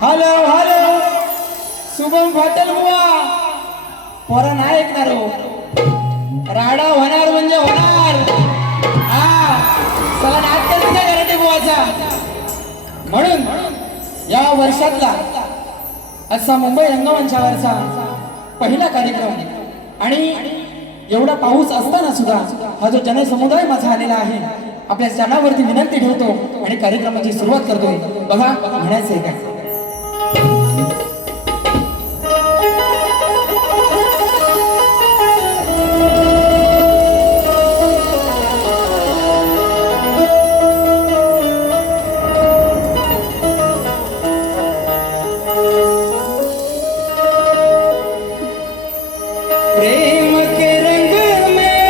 Hello hello Shubham फाटल बुवा पोरा नाही ऐकणार हो. राडा होणार म्हणजे होणार. हा सगळा नाट्य गॅरंटी बुवाचा. म्हणून या वर्षातला आजचा मुंबई रंगमंचावरचा पहिला कार्यक्रम आणि एवढा पाऊस असताना सुद्धा हा जो जनसमुदाय माझा आलेला आहे आपल्या चरणावरती विनंती ठेवतो आणि कार्यक्रमाची सुरुवात करतोय. बघा म्हणायचंय काय. प्रेम के रंग में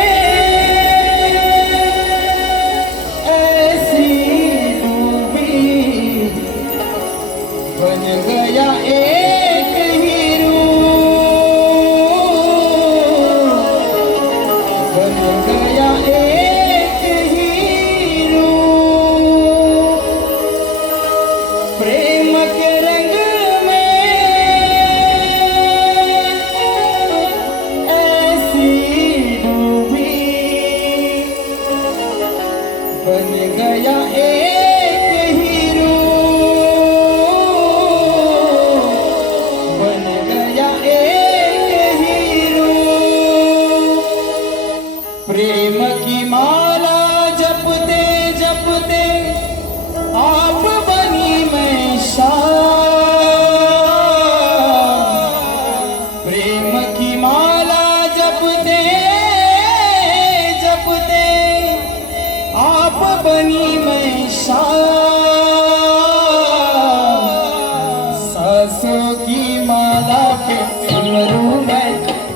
ऐसी डूबी बन गया एक हीरो बन गया एक हीरो प्रेम के रंग बन गया एक हीरो बन गया एक हीरो प्रेम की माला जपते जपते आप बनी मैं शाह प्रेम की माला जपते जपते आप बनी मैं सासों की माला पे सिमरूं मैं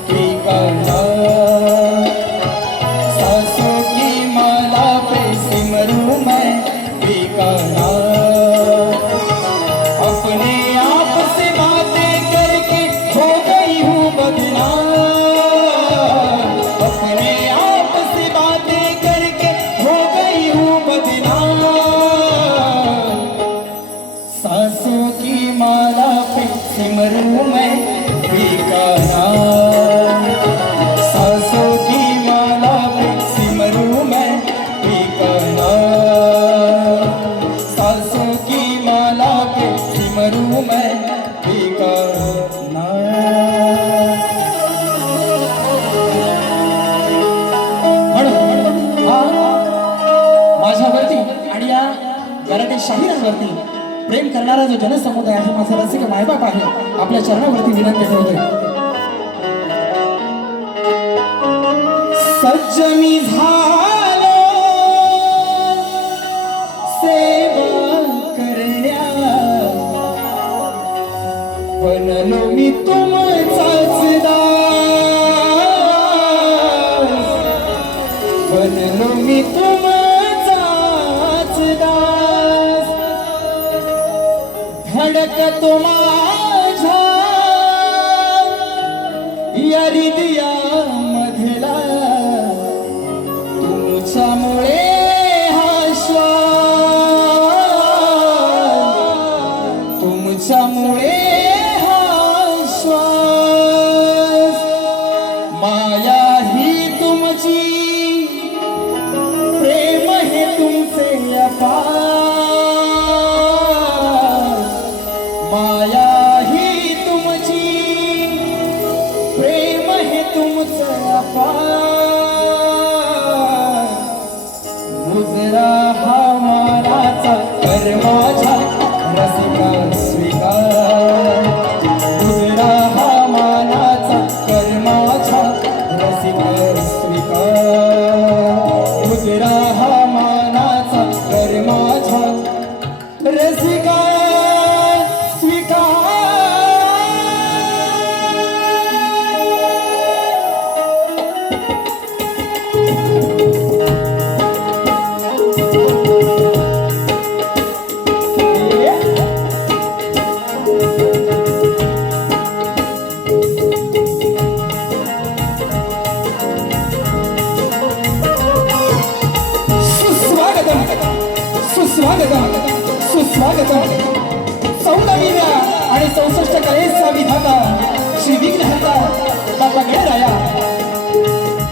ठिकाना सासों की माला पे सिमरूं मैं ठिकाना अपने आप से बातें करके हो गई हूँ बदनाम अपने आप से बातें करके हो गई हूँ बदनाम सांसों की माला पे सिमरूं मैं ठिकाना सांसों की माला पे सिमरूं मैं ठिकाना सांसों की माला पे सिमरूं मैं ठिकाना. माझ्यावरती आणि या गराटे शाहिरांवरती प्रेम करणारा जो जनसमुदाय आहे माझा रसिक मायबाप आहे आपल्या चरणावरती विनंती ठेवतोय. सज्जनी झालो सेवा करण्या बनलो मी तुमचाच दास बनलो मी तुमचाच दास धडकतो माझ्या या हृदया मधला तुमच्यामुळे हा श्वास तुमच्यामुळे हा श्वास माया ही तुमची प्रेम हे तुमचे अपार माया ही तुमची प्रेम हे तुमचं अपार मुजरा हा मानाचा कर माझ्या रसिका स्वीकार मुजरा हा मानाचा कर माझ्या रसिका स्वीकार मुजरा हा मानाचा कर माझ्या रसिका स्वीकार. सुस्वागतम सुस्वागतम 14व्या आणि 64 कलेचा विधाता श्री विघ्नहर्ता बाबा गणराया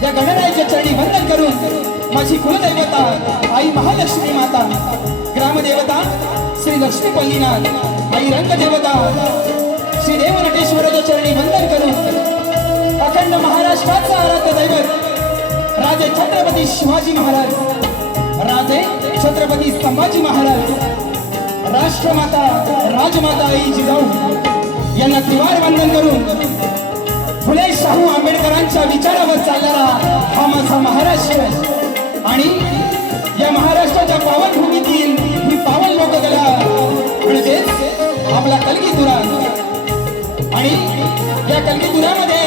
या गणरायाच्या चरणी वंदन करून माझी कुलदैवता आई महालक्ष्मी माता ग्रामदेवता श्री लक्ष्मी पल्लीनाथ आई रंगदेवता श्री देव नटेश्वराच्या चरणी वंदन करून अखंड महाराष्ट्राचा आराध्य दैवत राजे छत्रपती शिवाजी महाराज, राजे छत्रपती संभाजी महाराज, राष्ट्रमाता राजमाता आई जिजाऊ यांना त्रिवार वंदन करून फुले शाहू आंबेडकरांच्या विचारावर चालणारा हा माझा महाराष्ट्र आणि या महाराष्ट्राच्या पावन भूमीतील ही पावन लोककला म्हणजेच आपला कलगीतुरा आणि या कलगीतुरामध्ये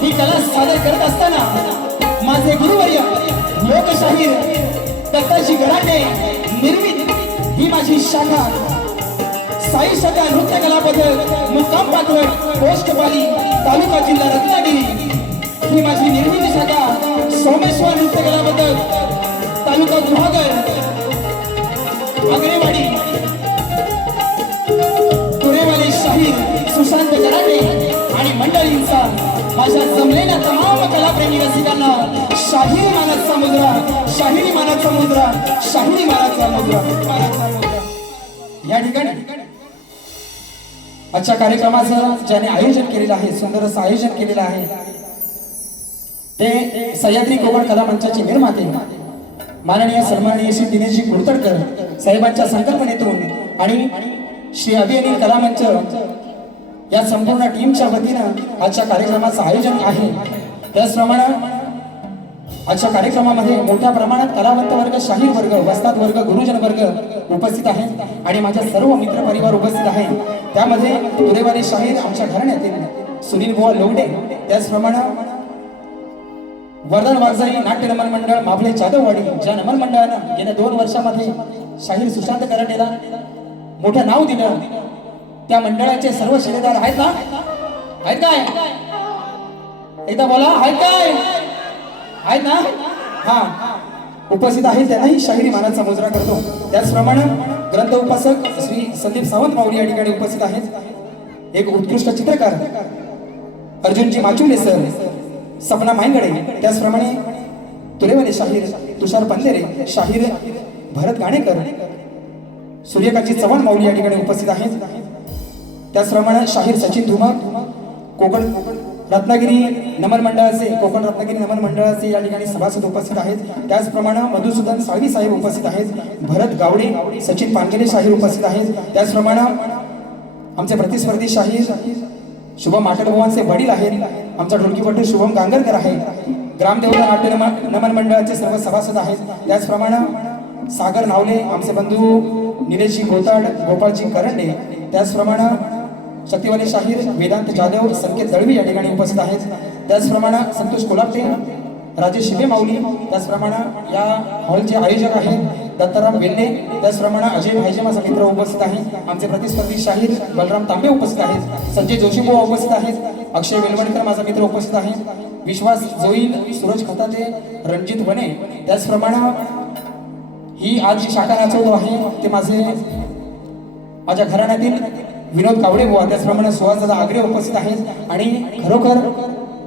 ही कला सादर करत असताना माझे गुरुवर्य लोकशाहीर दत्ताजी गराटे निर्मित ही माझी शाखा साई शाखा नृत्य कला पथक मुक्काम पाकवड पोस्टपाली तालुका जिल्हा रत्नागिरी ही माझी निर्मिती शाखा सोमेश्वर नृत्य कला पथक तालुका गुहागर आगरेवाडी तुरेवाले शाहीर सुशांत गराटे आणि मंडळींचा माझ्या जमलेल्या तमाम कलाप्रेमी रसिकांना शाहीर मानाचा मुद्रा, शाहिरी मानाचा मुद्रा, शाहिरी मानाचा मुद्रा। या ठिकाणी आजच्या कार्यक्रमाचं ज्याने आयोजन केलेलं आहे, सुंदर असं आयोजन केलेलं आहे, ते सह्याद्री कोकण कला मंचाचे निर्माते माननीय सन्माननीय श्री दिनेशजी कुडतडकर साहेबांच्या संकल्पनेतून आणि श्री अभिनय कला मंच या संपूर्ण टीमच्या वतीनं आजच्या कार्यक्रमाचं आयोजन आहे। त्याचप्रमाणे आजच्या कार्यक्रमामध्ये मोठ्या प्रमाणात कलावंत वर्ग, शाहीर वर्ग, वस्ताद वर्ग, गुरुजन वर्ग उपस्थित आहेत आणि माझ्या सर्व मित्र परिवार उपस्थित आहे। त्यामध्ये तुरेवाले शाहीर आमच्या घराण्यातील सुनील बुवा लोवडे, त्याचप्रमाणे वर्धन वाघजाई नाट्य नमन मंडळ माबळे जाधववाडी, ज्या नमन मंडळानं गेल्या 2 वर्षामध्ये शाहीर सुशांत गराटेला मोठं नाव दिलं, त्या मंडळाचे सर्व शिलेदार आहेत ना? आहेत काय? एकदा बोला, आहेत काय? आहेत ना? हा, उपस्थित आहे त्यांनाही शाहिरी मानाचा मुजरा करतो। त्याचप्रमाणे ग्रंथ उपासक श्री संदीप सावंत माऊली या ठिकाणी उपस्थित आहेत। एक उत्कृष्ट चित्रकार अर्जुनजी माचुले सर, सपना मांगडे, त्याचप्रमाणे तुरेवाले शाहीर तुषार पंधेरे, शाहीर भरत गाणेकर, सूर्यकांची चव्हाण माऊली या ठिकाणी उपस्थित आहेत। त्याचप्रमाणे शाहीर सचिन धुमाक कोकण रत्नागिरी नमन मंडळाचे, कोकण रत्नागिरी नमन मंडळाचे या ठिकाणी सभासद उपस्थित आहेत। त्याचप्रमाणे मधुसूदन साळवी साहेब उपस्थित आहेत, भरत गावडे, सचिन पानगेले शाहीर उपस्थित आहेत। त्याचप्रमाणे आमचे प्रतिस्पर्धी शाहीर शुभम माटडभुवांचे वडील आहेत, आमचा ढोलकीपटू शुभम गांगरकर आहे, ग्रामदेवता नाट्य नमन मंडळाचे सर्व सभासद आहेत। त्याचप्रमाणे सागर नावले, आमचे बंधू निलेशजी गोताड, गोपाळजी करंडे, त्याचप्रमाणे शक्तिवाले शाहीर वेदांत जाधव, संकेत दळवी या ठिकाणी उपस्थित आहेत। त्याचप्रमाणे संतोष कोलापटे, राजेश शिबे माऊली, त्याचप्रमाणे या हॉलचे आयोजक आहेत दत्ताराम वेल्ले, त्याचप्रमाणे अजय भाईजे माझा मित्र उपस्थित आहे, आमचे प्रतिस्पर्धी शाहीर बलराम तांबे उपस्थित आहेत, संजय जोशीबुवा उपस्थित आहेत, अक्षय वेलवणकर माझा मित्र उपस्थित आहे, विश्वास जोईल, सूरज खताते, रणजित वने, त्याचप्रमाणे ही आज जी शाखा नाचवतो आहे ते माझ्या घराण्यातील विनोद कावडे बुवा, त्याचप्रमाणे सुहासदादा आगरे उपस्थित आहेत आणि खरोखर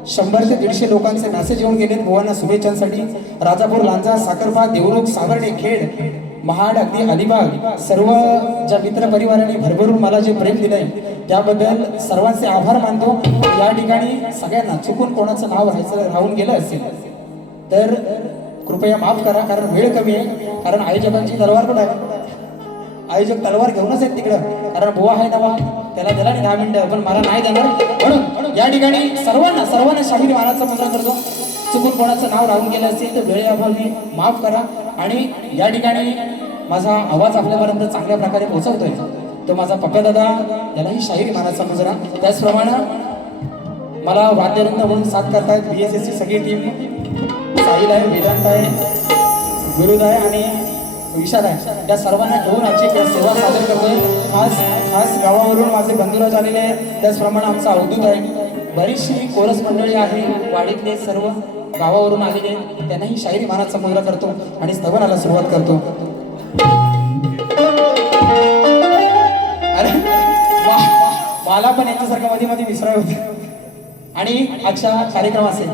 100 ते 150 लोकांचे मेसेज येऊन गेलेत बुवांना शुभेच्छांसाठी। राजापूर, लांजा, साखरपा, देवरुख, सावर्डे, खेड, महाड, अगदी अलिबाग सर्व ज्या मित्र परिवाराने भरभरून मला जे प्रेम दिलंय त्याबद्दल सर्वांचे आभार मानतो। या ठिकाणी सगळ्यांना चुकून कोणाचं नाव राहून गेलं असेल तर कृपया माफ करा, कारण वेळ कमी आहे, कारण आयोजकांची तलवार कुठे आहे? आयोजक तलवार घेऊनच आहेत तिकडं, कारण बुवा आहे नवा, त्याला दिला नाही 10 मिनिटं, पण मला नाही देणार। म्हणून या ठिकाणी सर्वांना शाहीर मानाचा मुद्रा करतो। चुकून कोणाचं नाव राहून गेलं असेल तर वेळेअभावी माफ करा। आणि या ठिकाणी माझा आवाज आपल्यापर्यंत चांगल्या प्रकारे पोहोचवतोय तो माझा पप्पा दादा, यालाही शाहीर मानाचा मुजरा। त्याचप्रमाणे मला वाद्यवृंद म्हणून साथ करतायत BSS ची सगळी टीम, साहिल आहे, वेदांत आहे, गुरुद आहे आणि विशाल आहे, या सर्वांना घेऊन आजची सेवा सादर करतोय। खास गावावरून माझे बंधुराज आलेले आहेत, त्याचप्रमाणे आमचा अवधूत आहे, बरीचशी कोरस मंडळी आहे, वाडीतले सर्व गावावरून आलेले, त्यांनाही शाहिरी मानाचा मुजरा करतो आणि स्तवनाला सुरुवात करतो। अरे मला पण यांच्यासारख्या मध्ये मध्ये विसराय होते। आणि आजच्या कार्यक्रमाचे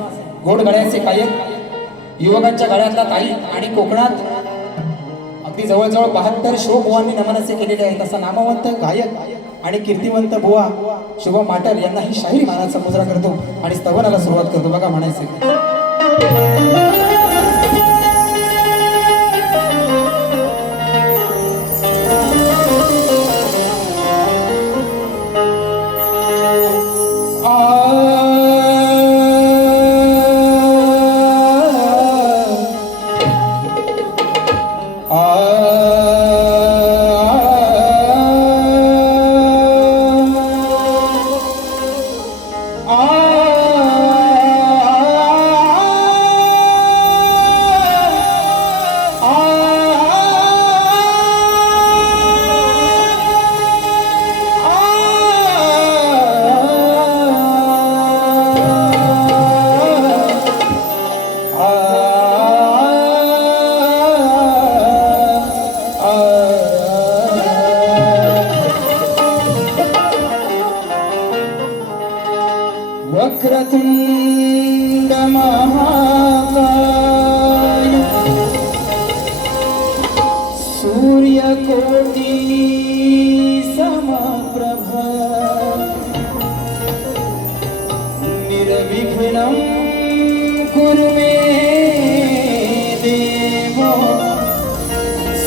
गोड गळ्याचे गायक, युवकांच्या गळ्यातला ताई आणि कोकणात अगदी जवळजवळ 72 शो बुवांनी नमन असे केलेले आहेत, असा नामवंत गायक आणि कीर्तिवंत बुवा शुभम माटर यांना ही शाहिरी मानाचा मुजरा करतो आणि स्तवनाला सुरुवात करतो. बघा म्हणायचं वक्रतुंड महाकाय सूर्यकोटि समप्रभ निर्विघ्नं कुरु मे देव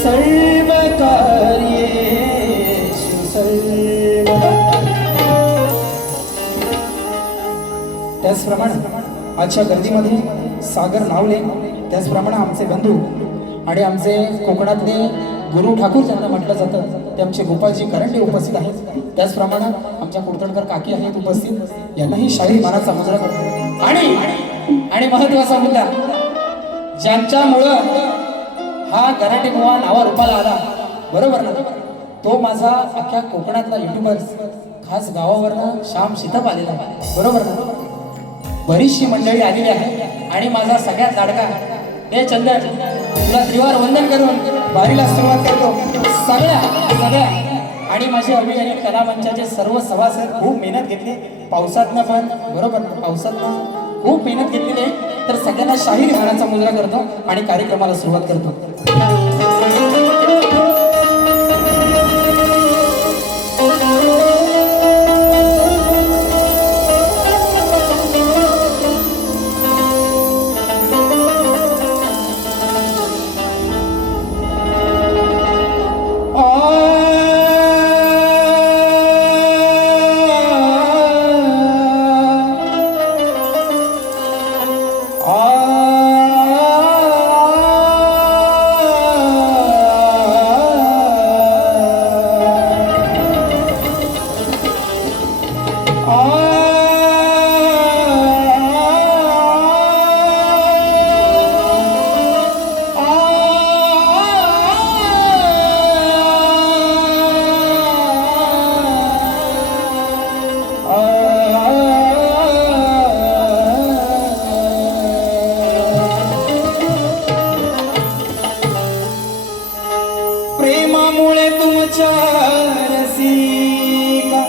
सर्वकार्येषु सर्वदा. त्याचप्रमाणे आजच्या गर्दीमध्ये सागर नावले, त्याचप्रमाणे आमचे बंधू आणि आमचे कोकणातले गुरु ठाकूर ज्यांना म्हटलं जातं ते आमचे गोपाळजी करंडे उपस्थित आहेत. त्याचप्रमाणे आमच्या कुडतडकर काकी आहेत उपस्थित, यांनाही शाहिरी मानाचा मुजरा करतो. आणि महत्वाचा मुद्दा, ज्यांच्यामुळं हा गराटे बुवा नावा रूपाला आला, बरोबर ना, तो माझा अख्ख्या कोकणातला युट्यूबर खास गावावरनं श्याम सीताप आलेला आहे, बरोबर ना. बरीचशी मंडळी आलेली आहे आणि माझा सगळ्यात लाडका हे चंदन, तुला त्रिवार वंदन करून वारीला सुरुवात करतो. सगळ्या आणि माझे अभिनय कला मंचाचे सर्व सभासद खूप मेहनत घेतली, पावसातनं पण, बरोबर ना, पावसातनं खूप मेहनत घेतलेली आहे. तर सगळ्यांना शाहिरी मानाचा मुजरा करतो आणि कार्यक्रमाला सुरुवात करतो. प्रेमामुळे तुमच्या रसिका,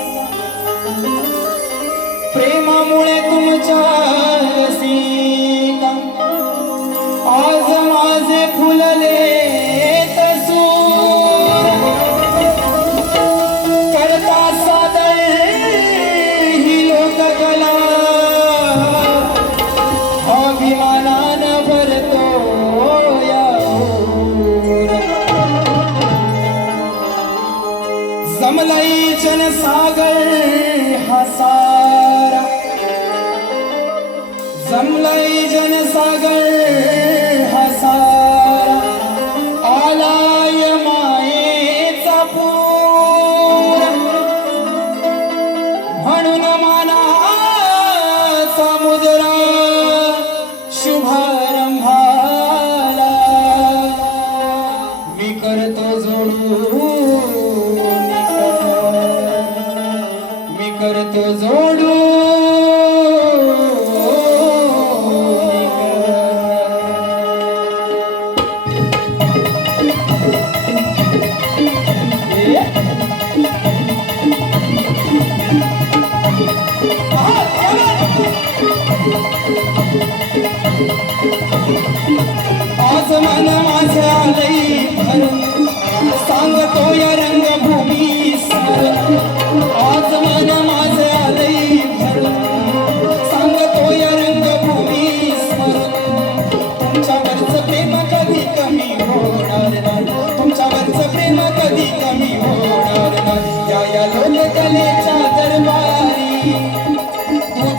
प्रेमामुळे तुमच्या रसिका, आज माझे फुलले तसूर, करता सादर ही लोककला, अभिमानानं भरतो या जमलाई जनसागर हा सारा, जमलाई जनसागर हा सारा,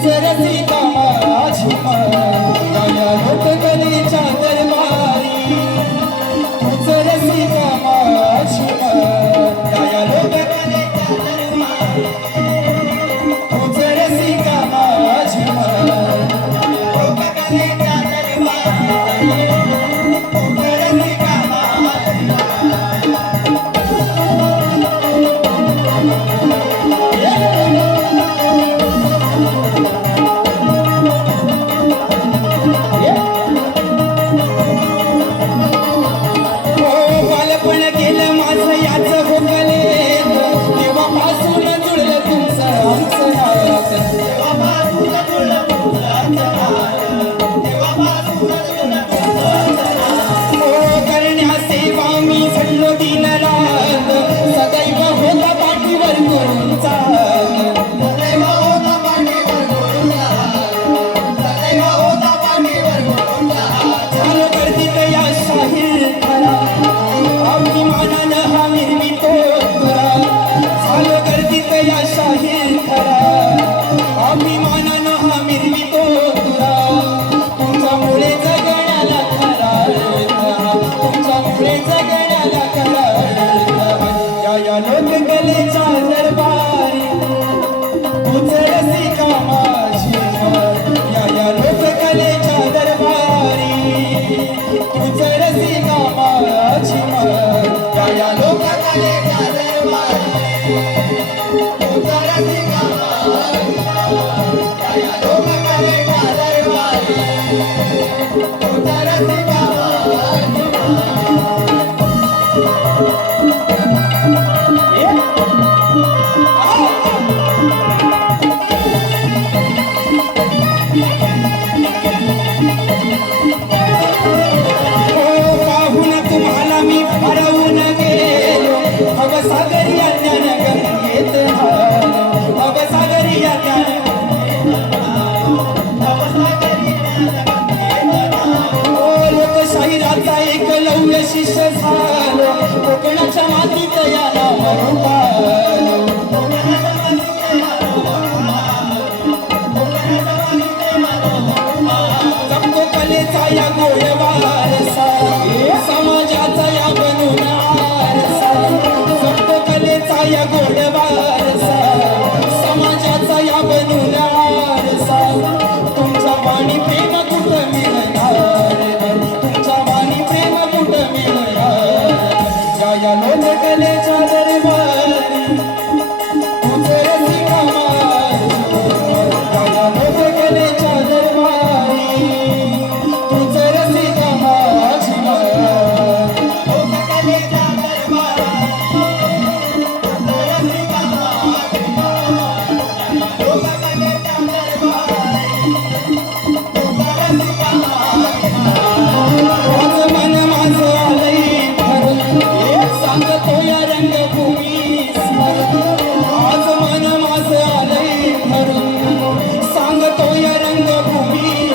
तूच रसिका माझी या लोककलेच्या दरबारी तूच रसिका माझी या लोककलेच्या दरबारी तूच रसिका माझी लोककलेच्या दरबारी तूच रसिका शिष्य झालो कोकणाच्या मातीत याला जपतो कलेचा या गोड वारसा समाजाचा या बनून आरसा जपतो कलेचा या गोड वारसा समाजाचा या बनून आरसा तुमच्या वाणी प्रेम कुठं मिळणार तुमच्या वाणी प्रेम कुठं मिळणार या लोककलेच्या दरबारी तुझ रसिका या लोककलेच्या दरबारी तुझ रसिका माझी लोककलेच्या दरबारी तुझ रसिका लोककलेच्या दरबारी तुझ रसिका माझं मन माझं आलंय भरून सांगतो या रंगभूमी आज मन माझं आलंय भरून सांगतो या रंगभूमी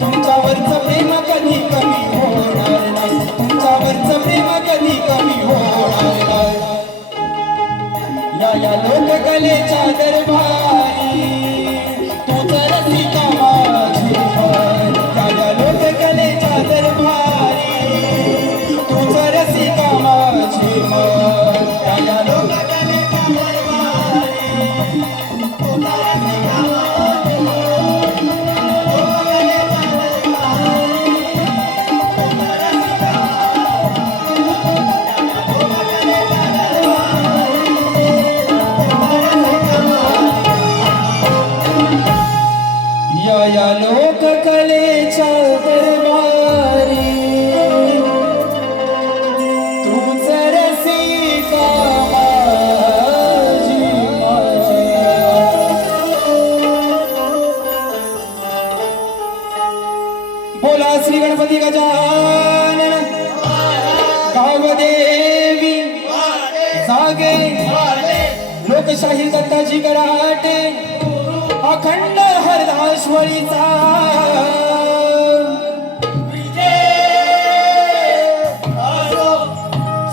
तुमच्यावरचं प्रेम कधी कमी होणार नाही तुमच्यावरचं प्रेम कधी कमी होणार नाही या लोककलेच्या दरबारी तुझ रसिका माझी या लोककलेच्या दरबारी तुझ रसिका माझी या लोककलेच्या दरबारी तुझ रसिका या लोककलेच्या दरबारी तुझ रसिका माझी बोला श्री गणपती गजानन गावदेवी जागे लोकशाही दत्ताजी कराटे अखंड हरदाश्वरीचा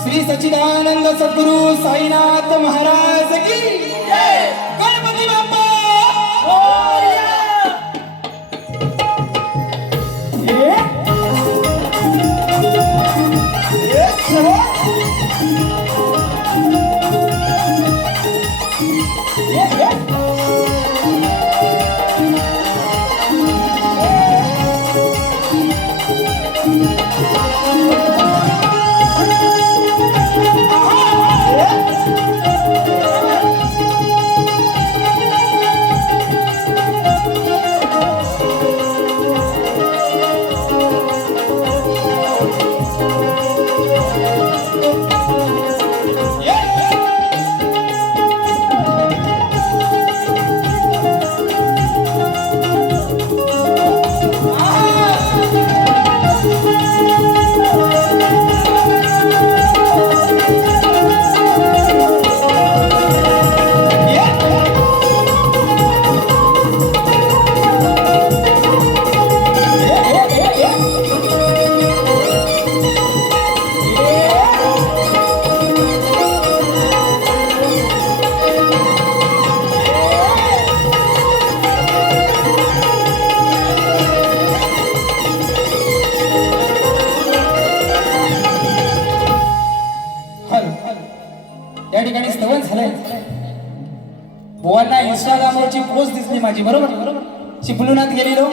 श्री सच्चिदानंद सद्गुरु साईनाथ महाराज की गणपती बाप्पा चिपळुणात गेलेलो,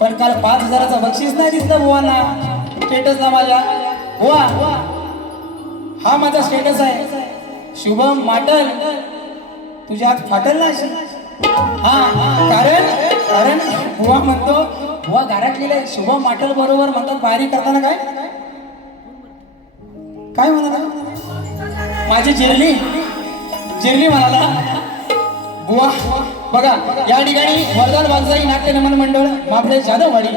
पण काल 5,000चा बक्षीस नाही दिसलं बुवांना स्टेटसला माझ्या. बुवा हा माझा स्टेटस आहे. शुभम माटल तुझ्या हात फाटल ना अशी. हा कारण बुवा म्हणतो, बुवा गारटलेला आहे. शुभम माटल बरोबर म्हणतात बाहेरी करताना काय काय म्हणाला माझी जिरली म्हणाला. बुवा बघा या ठिकाणी वरदान वागजाई नाट्य नमन मंडळ माफळे जाधववाडी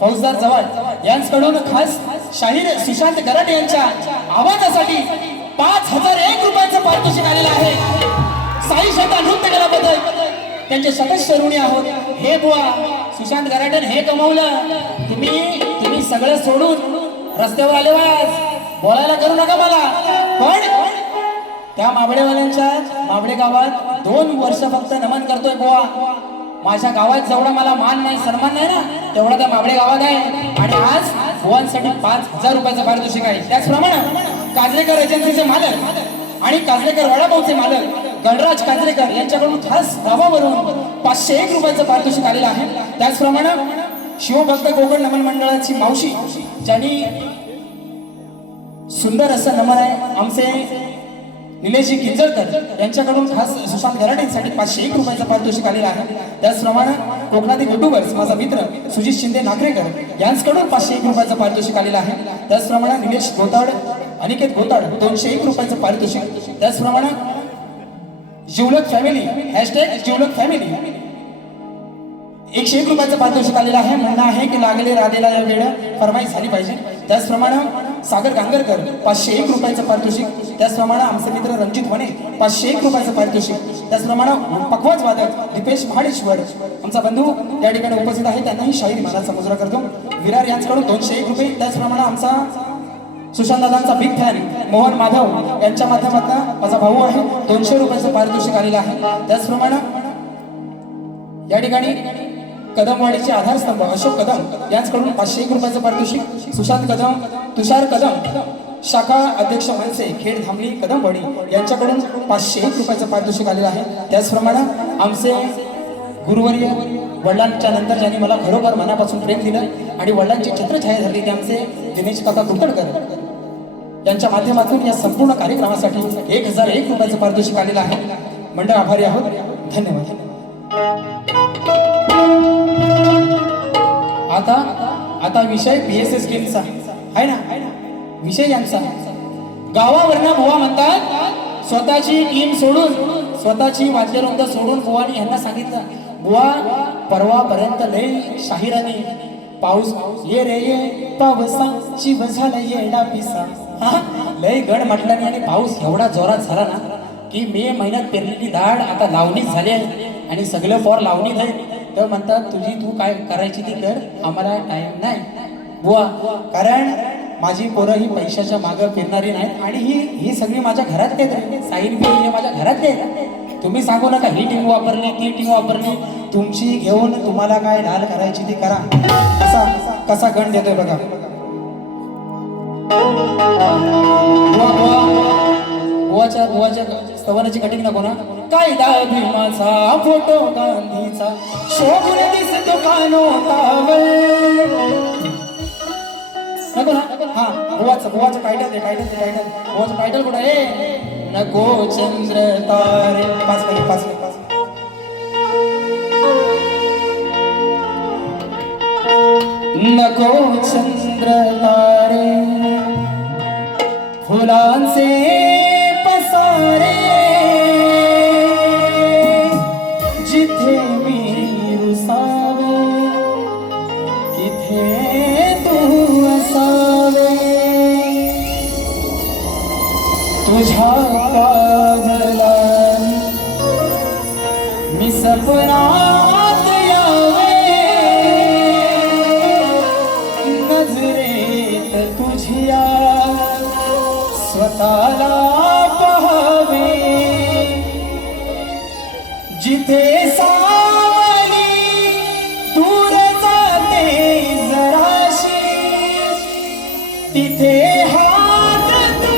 फौजदार जवळ यांच्याकडून खास शाहीर सुशांत गराटे यांच्या आवाजासाठी 5,001 रुपयाचं पारितोषिक आलेलं आहे. साई शता नृत्य केल्याबद्दल त्यांचे शतश ऋणी आहोत. हे बुवा सुशांत गराटे हे कमवलं. तुम्ही सगळं सोडून रस्त्यावर आले बोलायला करू नका मला. पण त्या माबळेवाल्यांच्या माबळे गावात 2 वर्ष फक्त नमन करतोय बुवा. माझ्या गावात जेवढा मला मान नाही सन्मान नाही ना तेवढा त्या माबळे गावात आहे. आणि आज बुवांसाठी 5,000 रुपयाचं पारितोषिक आहे. त्याचप्रमाणे काजरेकर एजन्सीचे मालक आणि काजरेकर वडापावचे मालक गणराज काजरेकर यांच्याकडून खास गावावरून 501 रुपयाचं पारितोषिक आलेलं आहे. त्याचप्रमाणे शिवभक्त कोकण नमन मंडळाची मावशी ज्यांनी सुंदर असं नमन आहे आमचे निलेशजी किंजळकर यांच्याकडून खास सुशांत गराटेंसाठी 501 रुपयाचं पारितोषिक आलेलं आहे. त्याचप्रमाणे कोकणातील युट्यूबर्स माझा मित्र सुजित शिंदे नागरेकर यांच्याकडून 501 रुपयाचं पारितोषिक आलेलं आहे. त्याचप्रमाणे निलेश गोताड अनिकेत गोताड 201 रुपयाचं पारितोषिक. त्याचप्रमाणे जिवलक फॅमिली #जिवलक फॅमिली 101 रुपयाचं पारितोषिक आलेलं आहे. म्हणणं आहे की लागले राधेला या वेळ फरमाईश झाली पाहिजे. त्याचप्रमाणे सागर गांगरकर 501 रुपयाचं पारितोषिक. त्याचप्रमाणे आमचे मित्र रणजित वने 501 रुपयाचं पारितोषिक. त्याचप्रमाणे पखवाज वादक दीपेश महाडेश्वर आमचा बंधू या ठिकाणी उपस्थित आहे. त्यांनाही शाहीर मानाचा मुजरा करतो. विरार यांच्याकडून 201 रुपये. त्याचप्रमाणे आमचा सुशांत दादांचा बिग फॅन मोहन माधव यांच्या माध्यमातून माझा भाऊ आहे 200 रुपयाचं पारितोषिक आलेलं आहे. त्याचप्रमाणे या ठिकाणी कदमवाडीचे आधारस्तंभ अशोक कदम यांच्याकडून 501 रुपयाचं पारितोषिक. सुशांत कदम तुषार कदम शाखा अध्यक्ष मनसे खेड धामणी कदमवाडी यांच्याकडून 501 रुपयाचं पारितोषिक आलेलं आहे. त्याचप्रमाणे आमचे गुरुवर्य वडिलांच्या नंतर ज्यांनी मला खरोखर मनापासून प्रेम दिलं आणि वडिलांची छत्रछाया धरली ते आमचे दिनेश काका कुलतडकर यांच्या माध्यमातून या संपूर्ण कार्यक्रमासाठी 1,001 रुपयाचं पारितोषिक आलेलं आहे. मंडळ आभारी आहोत. धन्यवाद. आता विषय PSS गेमचा आहे ना. विषय यांचा गावावरनं बुवा म्हणतात स्वतःची टीम सोडून स्वतःची वाद्यवृंद सोडून बुवानी यांना सांगितलं बुवा परवापर्यंत लय शाहिराने पाऊस ये रे ये पावसा शिव झाला येडा पिसा. लय गड म्हटल्याने आणि पाऊस एवढा जोरात झाला ना की मे महिन्यात पेरलेली दाढ आता लावणीच झाली आहे आणि सगळं पोर लावणी आहे. तर म्हणतात तुझी तू काय करायची ती कर आम्हाला टाइम नाही बुवा. कारण माझी पोरं ही पैशाच्या मागं फिरणारी नाहीत आणि ही सगळी माझ्या घरात येत. साईन बी हे माझ्या घरात येत. तुम्ही सांगू नका ही टीम वापरली ती टीम वापरली. तुमची घेऊन तुम्हाला काय ढाल करायची ती करा. कसा गण देतोय बघा. बुवाच्या स्तवनाची कटिंग नको ना. कायदा भीमाचा फोटो गांधीचा शोभून दिसतो कानोतावर नको ना. हा बुवाचं टायटल दे. बुवाचं टायटल कुठं आहे. नको चंद्र तारे 5 नको चंद्र तारे फुलांचे पसारे जिथे मी रुसावे तिथे तू असावे. तुझ्या काजला मी सपनात यावे नजरेत तुझ्या स्वतःला पाहावे. जिथे सावली दूर जाते जराशी तिथे हात तू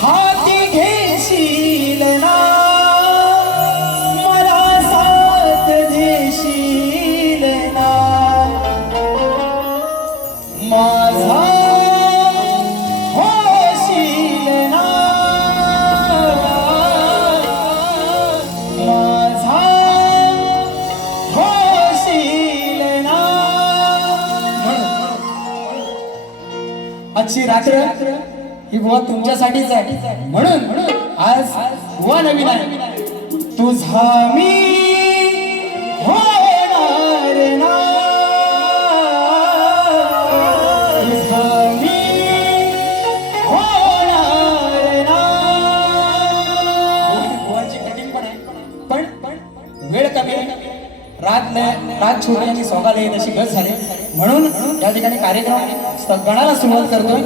हाती घेशील ना. मला आजची रात्र ही बुवा तुमच्यासाठीच आहे, म्हणून आज बुवा नवीन आहे. तुझा मी होणार ना, तुझा मी होणार ना. बुवाची कटिंग पण आहे, पण वेळ कमी आहे, रात छोटी आणि सोगाला येत अशी गत झाली, म्हणून या ठिकाणी कार्यक्रम गणाला सुरुवात करतोय.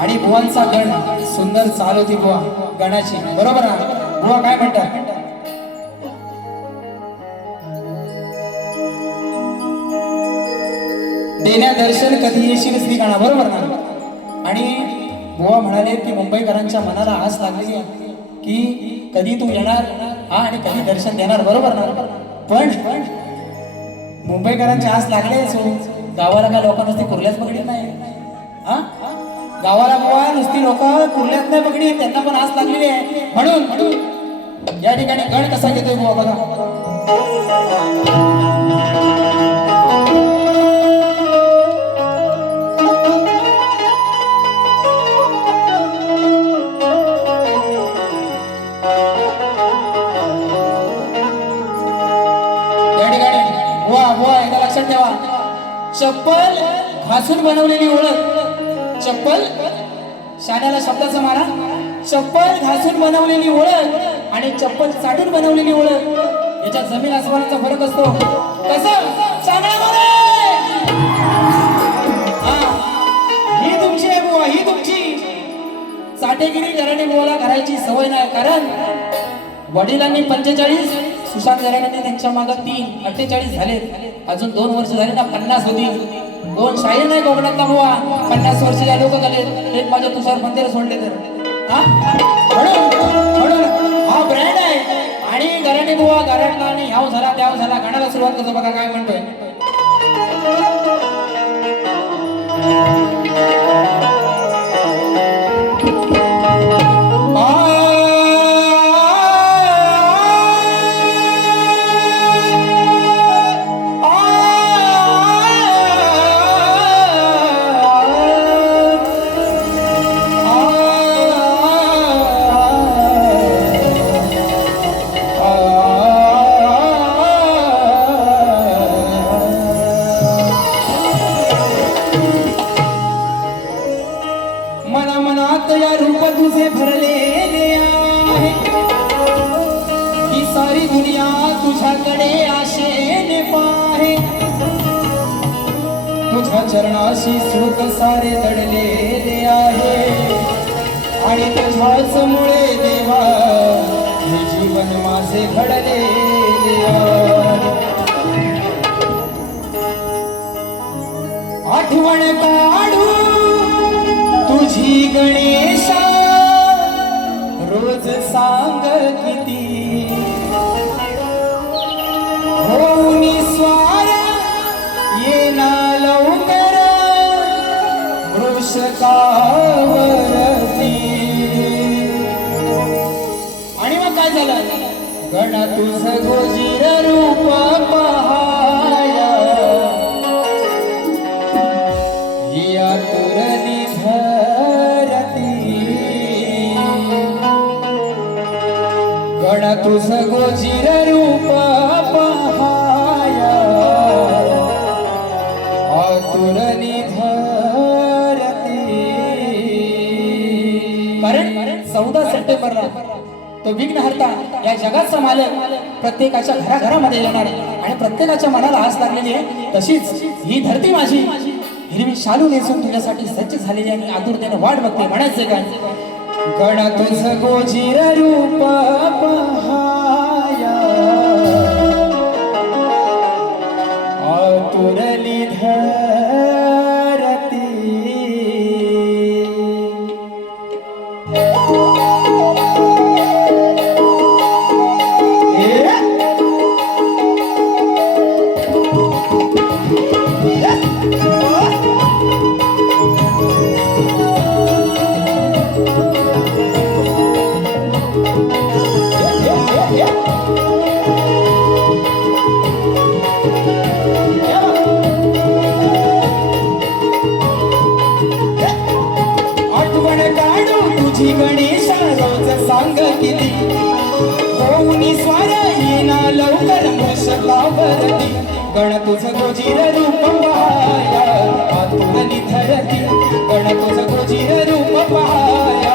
आणि बुवांचा गण सुंदर चाल होती बुवा गणाची, बरोबर ना बुवा? काय म्हणतात? देण्या दर्शन कधी येशील श्री गणा, बरोबर ना? आणि बुवा म्हणाले की मुंबईकरांच्या मनाला आस लागलेली आहे की कधी तू येणार आणि कधी दर्शन देणार, बरोबर ना? पण मुंबईकरांची आस लागले, गावाला काय लोक नुसती कुर्ल्याच पकडीत नाही हा, गावाला बुवा नुसती लोक कुर्ल्यात नाही पकडी, त्यांना पण आस लागलेली आहे. म्हणून या ठिकाणी गण कसा घेतोय बुवा बघा. चप्पल घासून बनवलेली ओळख, चप्पल शाण्याला शब्दाचा मारा, चप्पल घासून बनवलेली ओळख आणि चप्पल चाटून बनवलेली ओळख याच्यात जमीन आसमानाचा फरक असतो. कसं सांगा बरं? ही तुमची आहे बुवा, ही तुमची चाटेगिरी घराणे बुवाला करायची सवय नाही, कारण वडिलांनी 45, सुशांत घराण्याने त्यांच्या मागं 3, 48 झाले, अजून 2 वर्ष झाले ना 50 होती. कोण शाहीर नाही कोकणातला बुवा, 50 वर्षाच्या लोक झाले, माझ्या तुषार मंदिर सोडले तर. म्हणून हा ब्रँड आहे. आणि घराणे बुवा घराटला आणि ह्याव झाला त्याव झाला, गाण्याला सुरुवात करतो बघा काय म्हणतोय. चरणाशी सुख सारे दडलेले आहे आणि तुझ्याच मुळे देवा हे जीवन माझे घडलेले आहे. आठवण काढू तुझी गणेशा, रोज सांग किती होऊन स्वार येना लवकर वृषकावरती. आणि मग काय झालं? गणा तुझ गोजीर रूप पहाया, ही आतुरली धरती. गणा तुझ गोजीर रूप पहाया, आतुरली कारण 14 सप्टेंबरला तो विघ्नहर्ता या जगाचा मालक प्रत्येकाच्या घराघरामध्ये येणार आणि प्रत्येकाच्या मनाला आस लागलेली आहे. तशीच ही धरती माझी हिरवी शालू नेसून तुझ्यासाठी सज्ज झालेली आणि आतुरतेने वाट बघते. म्हणायचं काय? गणा तुझ गोजीर रूप पहाया, आतुरली धरती. लवकर मूषकावरती गण तुझं गोजीर रूप पाया आतुरली धरती गण तुझं गोजीर रूप पाया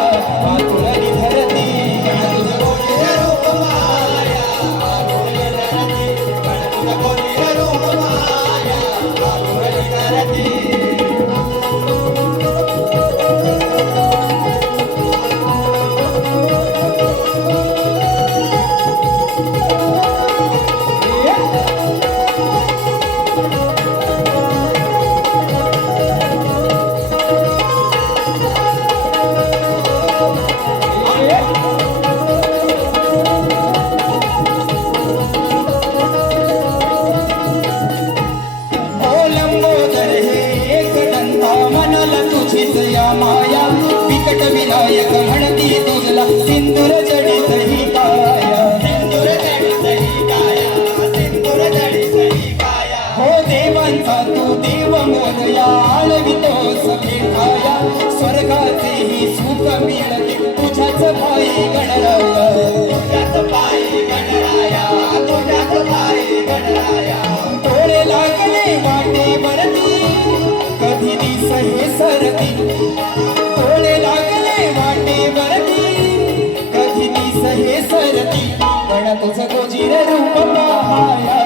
आतुरली धरती गण तुझं गोजीर रूप पाया आतुरली धरती गण तुझं गोजीर रूप पाया आतुरली धरती माया विकट विनायक म्हणती तुझला सिंदूर जडित ही काया सिंदूर जडित ही काया सिंदूर जडित ही काया हो देवांचा तू देव मोदया आळवितो सभेठाया स्वर्गाचे ही सुख मिळते तुझ्याच पायी गणराया तुझ्याच पायी गणराया तुझ्याच पायी गणराया डोळे लागले वाटे वरती कधी दिस हे सरती डोळे लागले वाटे वरती कधी दिस हे सरती गण तुझं गोजीर रूप पाया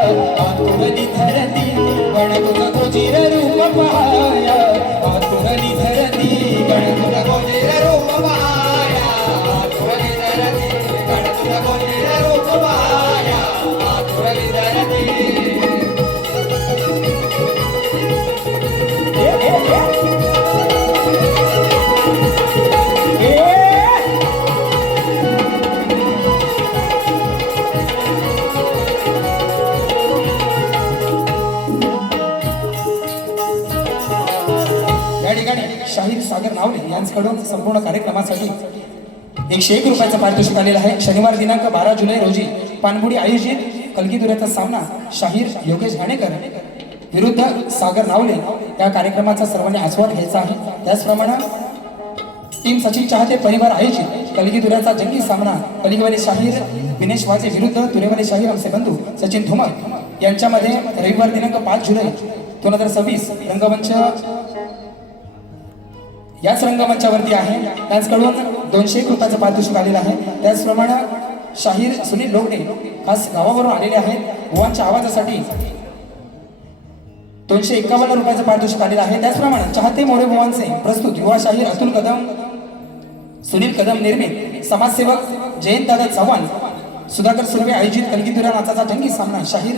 आतुरली धरती गण तुझं गोजीर रूप पाया आतुरली धरती गण तुझं गोजीर रूप पाया आतुरली धरती गण तुझं गोजीर रूप पाया आतुरली धरती शाहीर सागर नावले यांच्याकडून संपूर्ण कार्यक्रमासाठी 101 रुपयाचं पारितोषिक आलेलं आहे. शनिवार दिनांक 12 जुलै रोजी पानबुडी आयोजित कलगीदुऱ्याचा सामना शाहीर योगेश घाणेकर विरुद्ध सागर नावले या कार्यक्रमाचा सर्वांनी आस्वाद घ्यायचा आहे. त्याचप्रमाणे टीम सचिन चाहते परिवार आयोजित कलगीदुऱ्याचा जंगी सामना कलिगवाले शाहीर विनेश वाजे विरुद्ध तुरेवाले शाहीर आमचे बंधू सचिन धुमक यांच्यामध्ये रविवार दिनांक 5 जुलै 2026 रंगमंच याच रंगमंचावरती आहे. त्यांच्याकडून 201 रुपयाचं पारितोषिक आलेलं आहे. त्याचप्रमाणे शाहीर सुनील लोगडे खास गावावरून आलेले आहेत. बुवांच्या आवाजासाठी 251 रुपयाचं पारितोषिक आलेलं आहे. त्याचप्रमाणे चाहते मोरे बुवांचे प्रस्तुत युवा शाहीर अतुल कदम सुनील कदम निर्मित समाजसेवक जयंत दादा चव्हाण सुधाकर सुर्वे आयोजित कलगीदुरा नाचाचा जंगी सामना शाहीर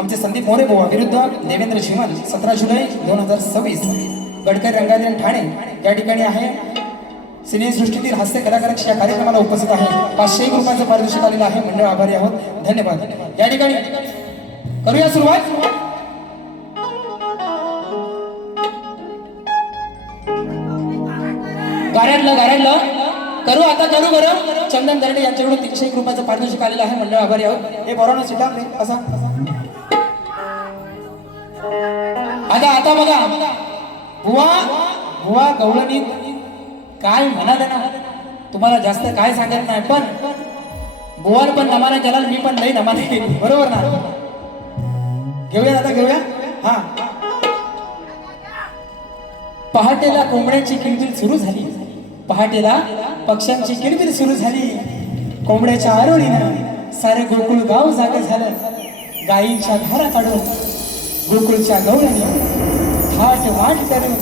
आमचे संदीप मोरे बुवा विरुद्ध देवेंद्र जीवन 17 जुलै 2026 गडकरी रंगायन ठाणे या ठिकाणी आहे. सिनेसृष्टीतील हास्य कलाकारांची या कार्यक्रमाला उपस्थित आहे. 501 रुपयाचं पारितोषिक आलेलं आहे. मंडळ आभारी आहोत. धन्यवाद. या ठिकाणी करूया सुरुवात. गाऱ्यातलं करू आता करू बरं. चंदन दर्डे यांच्याकडून 301 रुपयाचं पारितोषिक आलेलं आहे. मंडळ आभारी आहोत. हे बरोबर सिद्धा असा आता बघा बुवा गवळणी काय म्हणाले ना तुम्हाला जास्त काय सांगत नाही पण बुवाला पण नमाना केला मी पण नाही नमाने केली बरोबर ना. घेऊया आता घेऊया. हा पहाटेला कोंबड्याची किलबिल सुरू झाली. पहाटेला पक्ष्यांची किलबिल सुरू झाली. कोंबड्याच्या आरोळीनं सारे गोकुळ गाव जागे झालं. गायींच्या धारा काढून गोकुळच्या गवळणी थाट वाट करून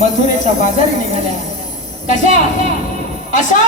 मथुरेच्या बाजारी निघाल्या. कशा अशा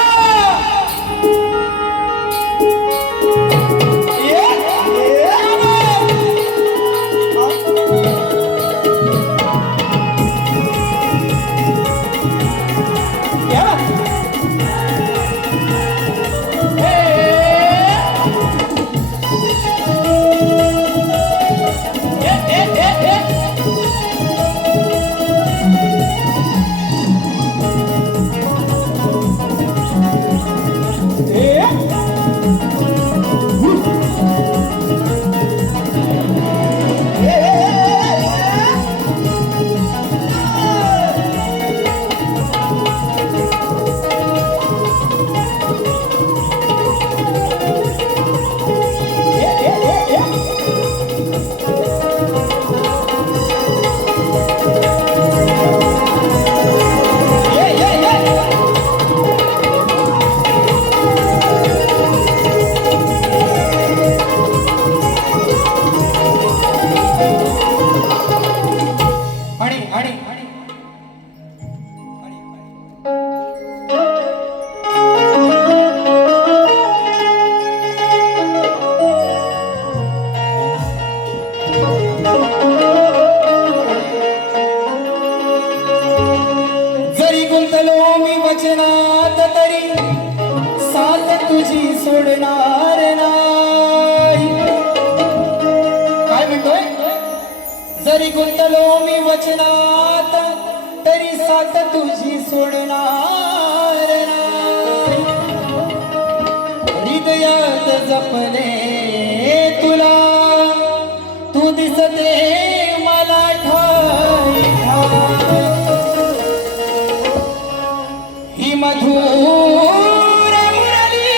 जरी गुंतलो मी वचनात तरी साथ तुझी सोडणार नाही. हृदयात जपले तुला तू दिसते मला ठाई ठाई. ही मधुर मुरली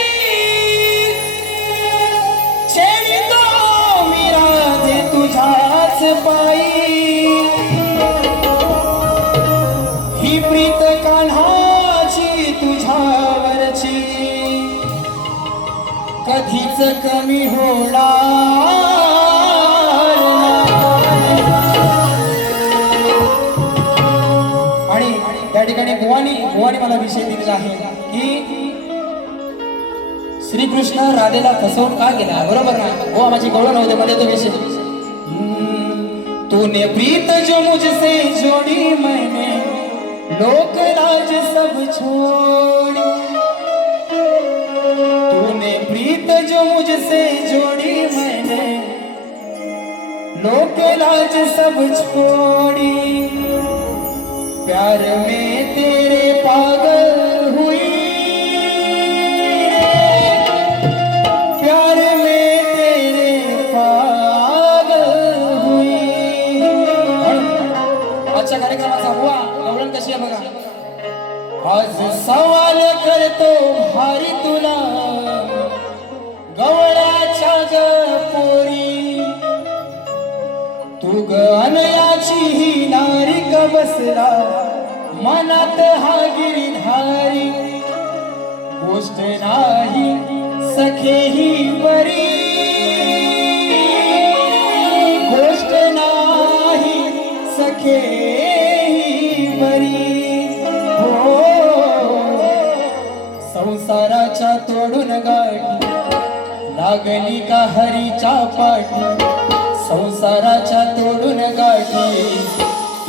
छेडितो मी राधे तुझ्याच पायी. ही प्रीत कान्हाची तुझ्यावरची कधीच कमी होणार नाही. आणि त्या ठिकाणी बुवानी मला विषय दिलेला आहे की श्रीकृष्ण राधेला फसवून का गेला, बरोबर ना. बुवा माझी गवळण होते मध्ये तो विषय. तूने प्रीत जो मुझसे जोड़ी मैंने लोक लाज सब छोड़ी. तूने प्रीत जो मुझसे जोड़ी मैंने लोक लाज सब छोड़ी. प्यार में तेरे पागल हुई, प्यार में तेरे पागल हुई. आजच्या कार्यक्रमाचा बुवा गवळण कशी आहे बघा. आज सवाल करतो भारी तुला गवळ्याच्या ग पोरी. तू ग अनयाची ही नारी ग बसला मनात हा गिरिधारी. गोष्ट नाही सखे ही बरी, गोष्ट नाही सखे ही बरी. हो संसाराच्या तोडून गाठी लागली का हरीच्या पाठी. संसाराच्या तोडून गाठी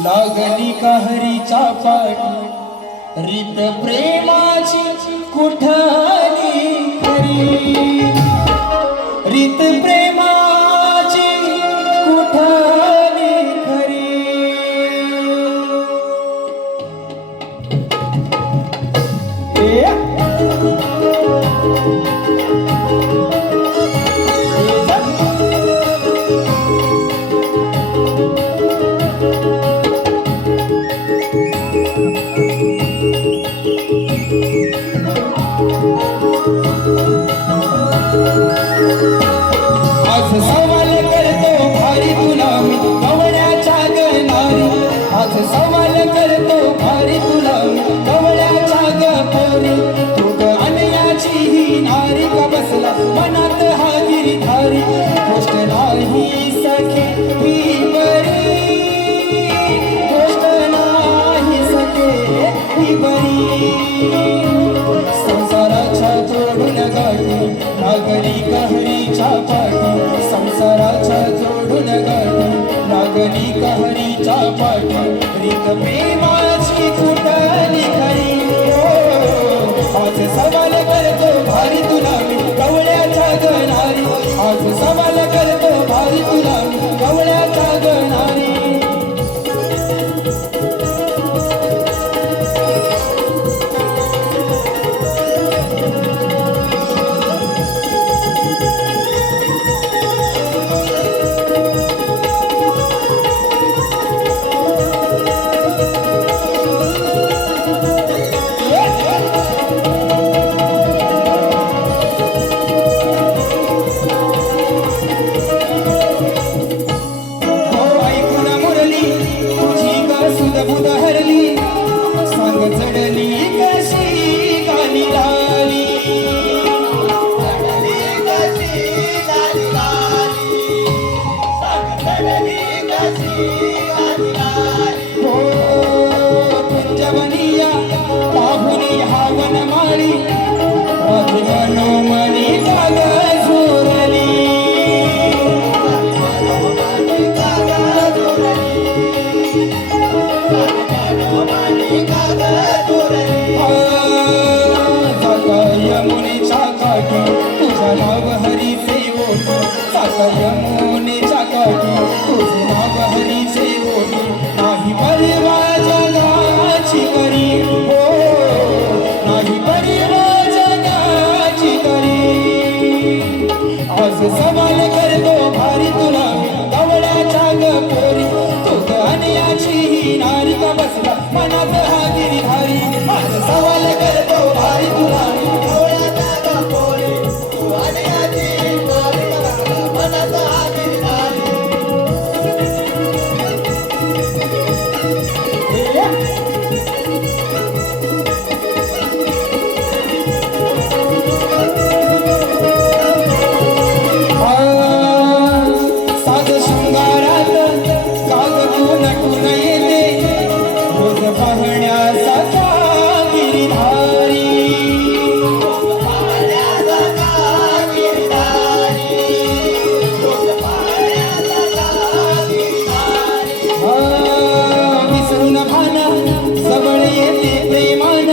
लागली का हरीच्या पाठी. रीत प्रेमाची कुठाली खरी, रीत प्रेमाची कुठाली खरी. आज सवाल करतो भारी तुला मी गवळ्याच्या ग नारी. आज सवाल करतो भारी तुला मी गवळ्याच्या ग पोरी. तू ग अनयाची ही नारी का बसला मनात हा गिरिधारी. गोष्ट नाही सखे ही बरी, गोष्ट नाही सखे ही बरी. संसाराच्या जोडून गाठी लागली कहरीच्या पाठी. संसाराच्या जोडून गाठी लागली कहरीच्या पाठी. रीत प्रेमाची कुठली खरी. आज सवाल करतो भारी तुला मी गवळ्याच्या ग नारी. आज सवाल करतो भारी तुला मी गवळ्याच्या ग नारी. यमुनेच्या काठी तुझे नाव हरी मनात हा गिरिधारी आज सवाल करतो भारी तुला डोळ्याचा पोरी तू आली आली नारी मनात हा गिरिधारी साज शृंगारात साज तू नटून येते रोज पाहण्यासारखा गिरिधारी विसरून भान जवळ येते प्रेमान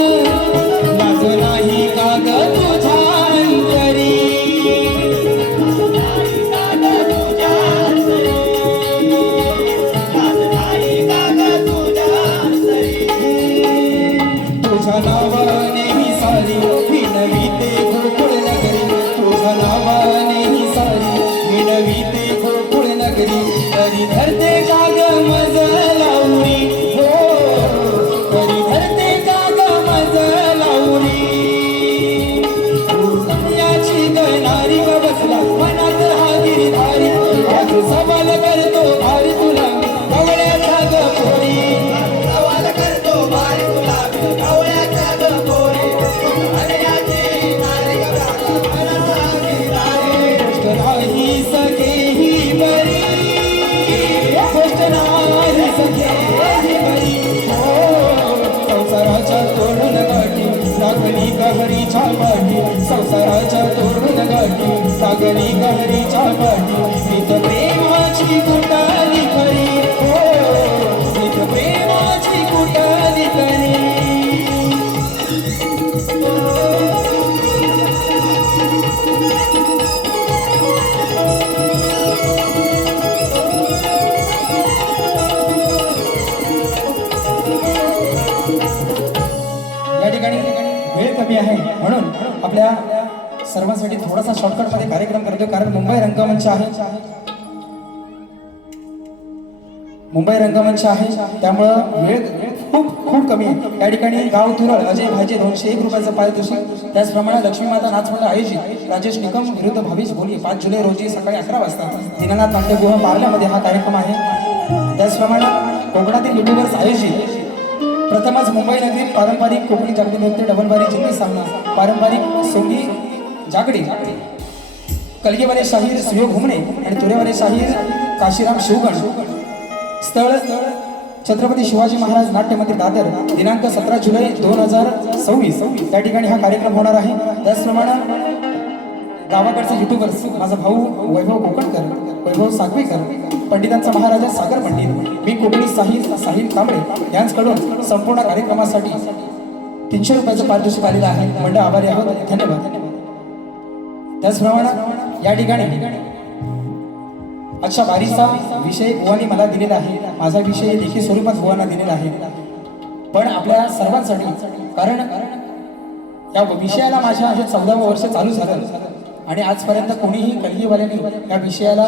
लाज नाही का ग तुझ्या अंतरी तुझ्या नावाने ही सारी ही नवी ते गोकुळ नगरी तुझ्या नावाने ही सारी ही नवी ते गोकुळ नगरी तरी धरते का ग मज लावणी हो तरी धरते का ग मज लावणी याची गणारी ग बसला मनात हा गिरिधारी आज सवाल करतो भारी तुला गवळ्याचा ग पोरी सवाल करतो भारी तुला डोळ्याचा पोरी आली आली नारी मनात हा गिरिधारी गोष्ट नाही सगळी बरी गोष्ट नाही सगळी बरी हो संसाराच्या तोडून गाठी सागरी गहरीच्या पाठी संसाराच्या तोडून गाठी सागरी गहरीच्या पाठी हीच प्रेमाची कुटाली खरी हो हीच प्रेमाची कुटाली खरी या ठिकाणी वेळ कमी आहे म्हणून आपल्या सर्वांसाठी थोडासा शॉर्टकट मध्ये कार्यक्रम करतो कारण मुंबई रंगमंच आहे मुंबई रंगमंच आहे त्यामुळं वेळ खूप कमी आहे या ठिकाणी गाव तुरळ अजय भाईचे 201 रुपयाचं पारितोषिक त्याचप्रमाणे लक्ष्मी माता नाचमंडळ आयोजित राजेश निकम विरुद्ध भावेश बोली 5 जुलै रोजी सकाळी 11 वाजता दीनानाथ नाट्यगृह पार्ल्यामध्ये हा कार्यक्रम आहे त्याचप्रमाणे कोकणातील युट्यूबर्स आयोजित प्रथमच मुंबई नगरीत पारंपरिक कोकणी जागडी नृत्य डबलबारी जिंकणी सामना पारंपरिक सोंगी जागडी कलगीवाले शाहीर सुयोग घुमणे आणि तुरेवाले शाहीर काशीराम शिवगण स्थळ छत्रपती शिवाजी महाराज नाट्य मंदिर दादर दिनांक 17 जुलै 2026 या ठिकाणी हा कार्यक्रम होणार आहे त्याचप्रमाणे गावाकडचे युट्यूबर्स माझा भाऊ वैभव कोकणकर वैभव सागवेकर पंडितांचा महाराजा सागर पंडित मी कोकणी साहिल कांबळे यांच्याकडून संपूर्ण कार्यक्रमासाठी 300 रुपयाचं पारितोषिक आलेलं आहे मंडळ आभारी आहोत धन्यवाद त्याचप्रमाणे या ठिकाणी अच्छा बारीचा विषय बुवांनी मला दिलेला आहे माझा विषय लेखी स्वरूपात बुवांना दिलेला आहे पण आपल्या सर्वांसाठी कारण या विषयाला माझ्या हे 14वं वर्ष चालू झालं आणि आजपर्यंत कोणीही कलगीवाल्यांनी या विषयाला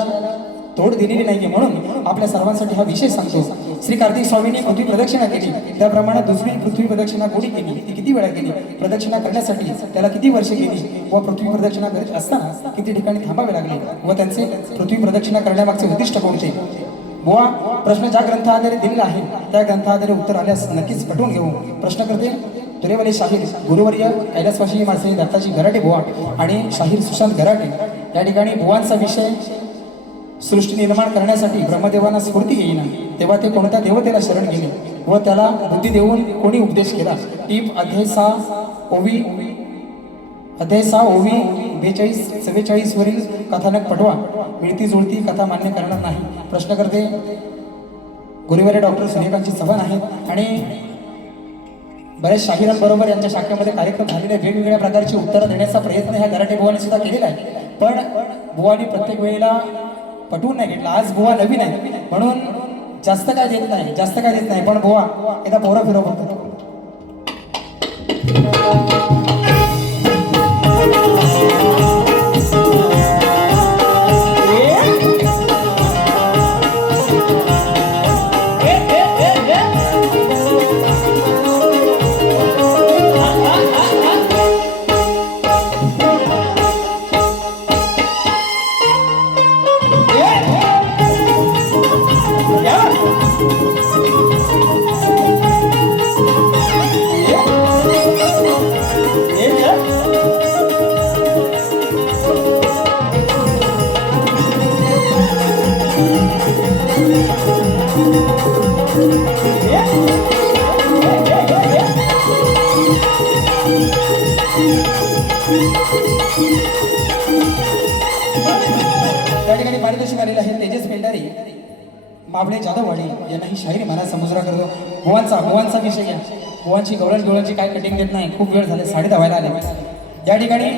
तोड दिलेली नाहीये म्हणून आपल्या सर्वांसाठी हा विषय सांगतो श्री कार्तिक स्वामींनी पृथ्वी प्रदक्षिणा केली त्याप्रमाणे दुसरी पृथ्वी प्रदक्षिणा कोणी केली ती किती वेळा केली प्रदक्षिणा करण्यासाठी त्याला किती वर्षे गेली व पृथ्वी प्रदक्षिणा करत असताना किती ठिकाणी थांबावे लागले व त्यांचे पृथ्वी प्रदक्षिणा करण्यामागचे उद्दिष्ट कोणते बुवा प्रश्न ज्या ग्रंथाद्वारे दिलेला आहे त्या ग्रंथाद्वारे उत्तर आल्यास नक्कीच पटवून घेऊ प्रश्न करते तुरेवाले शाहीर गुरुवर्य कैलासवासी माणसे दत्ताजी गराटे बुवा आणि शाहीर सुशांत गराटे या ठिकाणी बुवांचा विषय सृष्टी निर्माण करण्यासाठी ब्रह्मदेवांना स्फूर्ती येईना तेव्हा ते कोणत्या देवतेला शरण गेले व त्याला बुद्धी देऊन कोणी उपदेश केला टीप अध्याय 6 ओवी 42-44 वरील कथानक पटवा मिळती जुळती कथा मान्य करणार नाही प्रश्न करते गुरुवारी डॉक्टर सूर्यकांतजी चव्हाण आहेत आणि बऱ्याच शाहिरांबरोबर यांच्या शाखेमध्ये कार्यक्रम झालेले वेगवेगळ्या प्रकारची उत्तरं देण्याचा प्रयत्न ह्या गराटे बुवाने सुद्धा केलेला आहे पण बुवानी प्रत्येक वेळेला पटवून नाही घेतला आज बुवा नवीन आहे म्हणून जास्त काय देत नाही पण बुवा एकदा पोरा फिरव फक्त त्या ठिकाणी पारितोषिक आलेलं आहे तेजस पेंढारे मावळे जाधववाडी यांना ही शायरी महाराज समुद्रा करतो. भुवांचा विषय घ्या. भुवांची गवळणची काय कटिंग देत नाही. खूप वेळ झाले 10:30 व्हायला आले. या ठिकाणी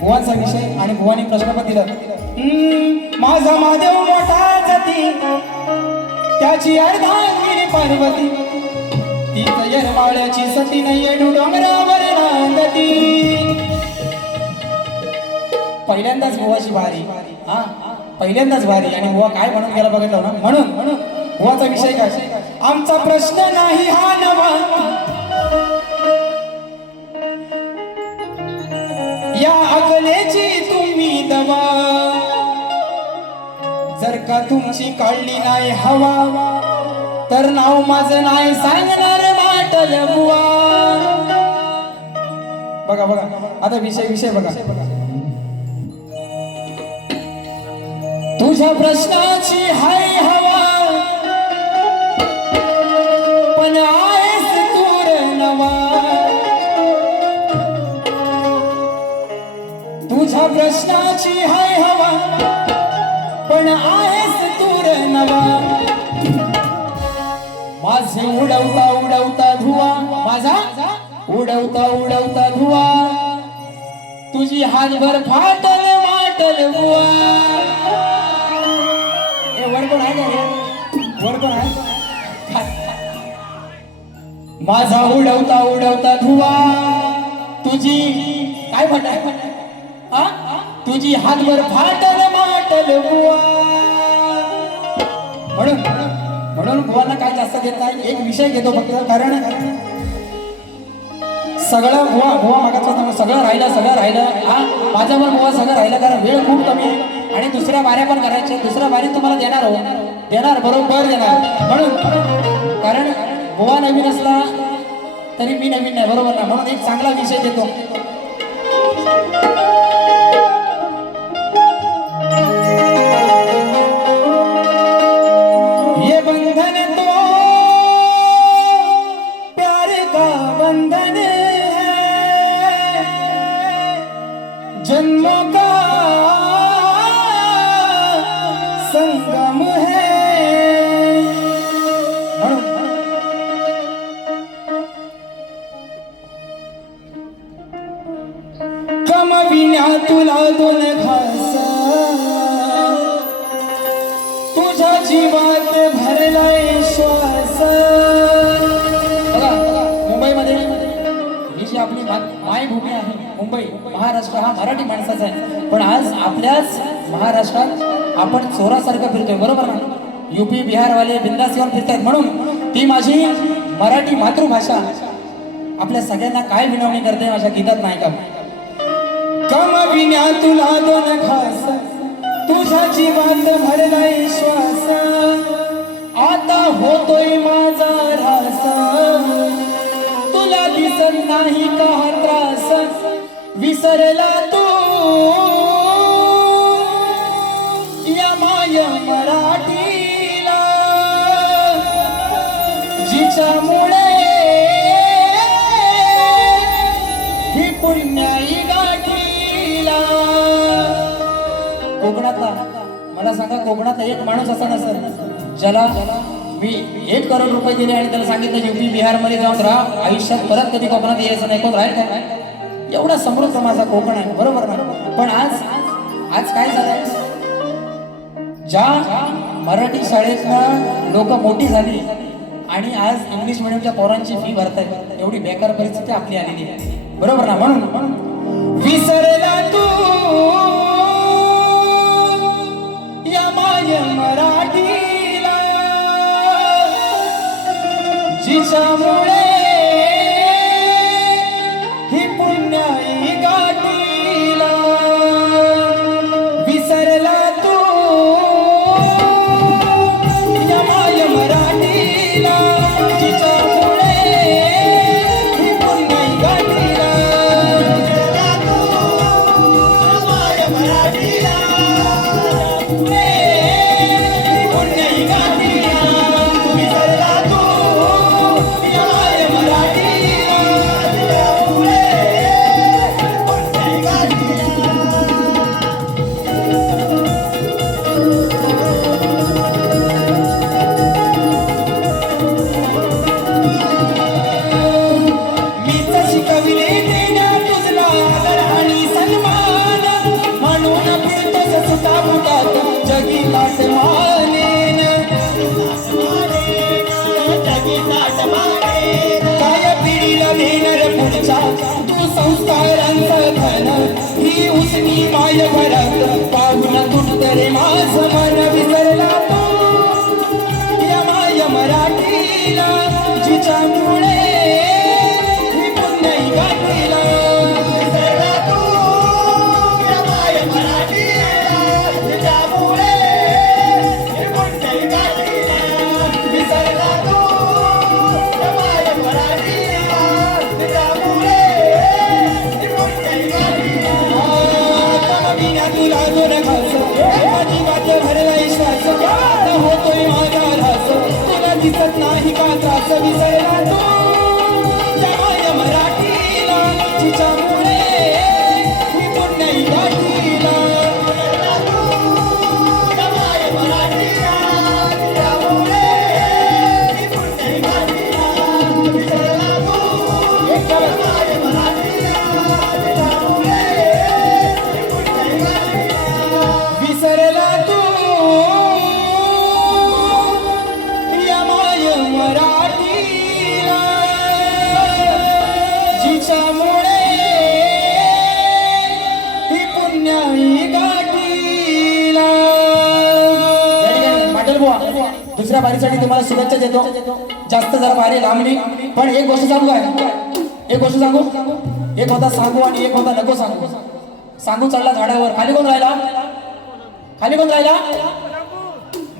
भुवांचा विषय आणि भुवानी प्रश्नपत्र दिलं. माझा महादेव मोठा जाती त्याची अर्धांगिनी पार्वती ती तयर माळ्याची सती नाही डोंगरावर नांदती. पहिल्यांदाच बुवाची भारी. हा पहिल्यांदाच भारी. आणि बुवा काय म्हणून गेला बघितलं ना. म्हणून बुवाचा विषय काय. आमचा प्रश्न नाही हा नवा या अकलेची तुम्ही दवा जर का तुमची काढली नाही हवा तर नाव माझं नाही सांगणार वाटल बुवा. बघा आता विषय बघा. तुझ्या प्रश्नाची हाय हवा पण आहेस तूर नवा. तुझ्या प्रश्नाची हाय हवा पण आहेस तूर नवा. माझे उडवता धुवा माझा उडवता धुवा तुझी हातभर फाटल वाटल बुवा. वरकोण आहे का वरकोण आहे. माझा उडवता धुवा तुझी काय फाटाय तुझी हातभर फाटल वाटल बुवा. म्हणून बुवांना काय जास्त घेत नाही. एक विषय घेतो फक्त. कारण सगळं बुवा मागाचं सगळं राहिलं. हा माझ्या पण बुवा सगळं राहिलं. कारण वेळ खूप कमी आणि दुसऱ्या बाऱ्या पण करायच्या. दुसऱ्या बारीत तुम्हाला देणार बरोबर देणार. म्हणून कारण बुवा नवीन असला तरी मी नवीन नाही बरोबर ना. म्हणून एक चांगला विषय देतो. ये बंधन तो प्यार का बंधन है जन्मों का संगम है. कमविण्या तुला दोन घास तुझ्या जीवात भरलाय श्वास. मुंबईमध्ये ही जी आपली मायभूमी आहे मुंबई महाराष्ट्र हा मराठी माणसाचा आहे. पण आज आपल्याच महाराष्ट्रात आपण चोरासारखं फिरतोय बरोबर ना. युपी बिहारवाले बिंदास येऊन फिरतायत. म्हणून ती माझी मराठी मातृभाषा आपल्या सगळ्यांना काय विनवणी करते माझ्या गीतात नाही का. कमविण्या तुला दोन घास तुझ्या जीवात भरलाय श्वास आता होतोय माझा रास तुला दिसत नाही का त्रास विसरला तू या माय मराठीला जिच्यामुळे ही पुण्याई गाठीला. कोकणातला मला सांगा कोकणातला एक माणूस असा नसेल ज्याला मी 1 करोड रुपये दिले आणि त्याला सांगितलं युपी बिहार मध्ये जाऊन राहा आयुष्यात परत कधी कोकणात यायचं नाही. कोण राहील काय. एवढा समृद्ध माझा कोकण आहे बरोबर ना. पण आज काय झालंय ज्या मराठी शाळेतनं लोक मोठी झाली आणि आज इंग्लिश मिडियमच्या पोरांची फी भरतायत एवढी बेकार परिस्थिती आपली आलेली आहे बरोबर ना. म्हणून विसरला तू या माय मराठीला जिच्यामुळे ही पुण्याई गाठीला. विसरला तू या माय मराठी मागे काय पिढीला देणार पुढच्या तू संस्कारांचा धन ही उसनी माय भरत पाहुणा तुटत रे माझ मन विसरला तू या माय मराठीला जिच्यामुळे ही पुण्य गाठीला विसरला तू या माय मराठीला तिच्यामुळे हे पुण्य गाठीला विसरला तू या माय मराठीला तिच्यामुळे हे पुण्य गाठीला विना तुला दोन घास माझी वाट भरलाय श्वास आता होतोय माझा ऱ्हास तुला दिसत नाही का त्रास विसरला तू त्या माय मराठीला जिच्यामुळे ही पुण्य गाठीला विसरला तू या माय मराठीला तिच्यामुळे हे पुण्य गाठीला विसरला तू या माय मराठीला तिच्यामुळे हे पुण्य गाठीला विसरला तू या माय मराठीला जिच्यामुळे ही पुण्याई गाठीला पाटील बुवा दुसऱ्या बारीसाठी तुम्हाला शुभेच्छा देतो जास्त जरा बारी लांबली पण एक गोष्ट सांगू काय एक गोष्ट सांगू एक होता सांगू आणि एक होता नको सांगू सांगू चढला झाडावर खाली कोण राहिला खाली कोण राहिला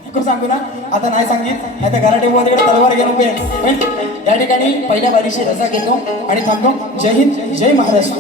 नको सांगू ना आता नाही सांगित नाही तर घराटे बुवा तिकडे तलवार घेऊन उभे आहेत. पण या ठिकाणी पहिल्या बारीशी रजा घेतो आणि थांबतो जय हिंद जय महाराष्ट्र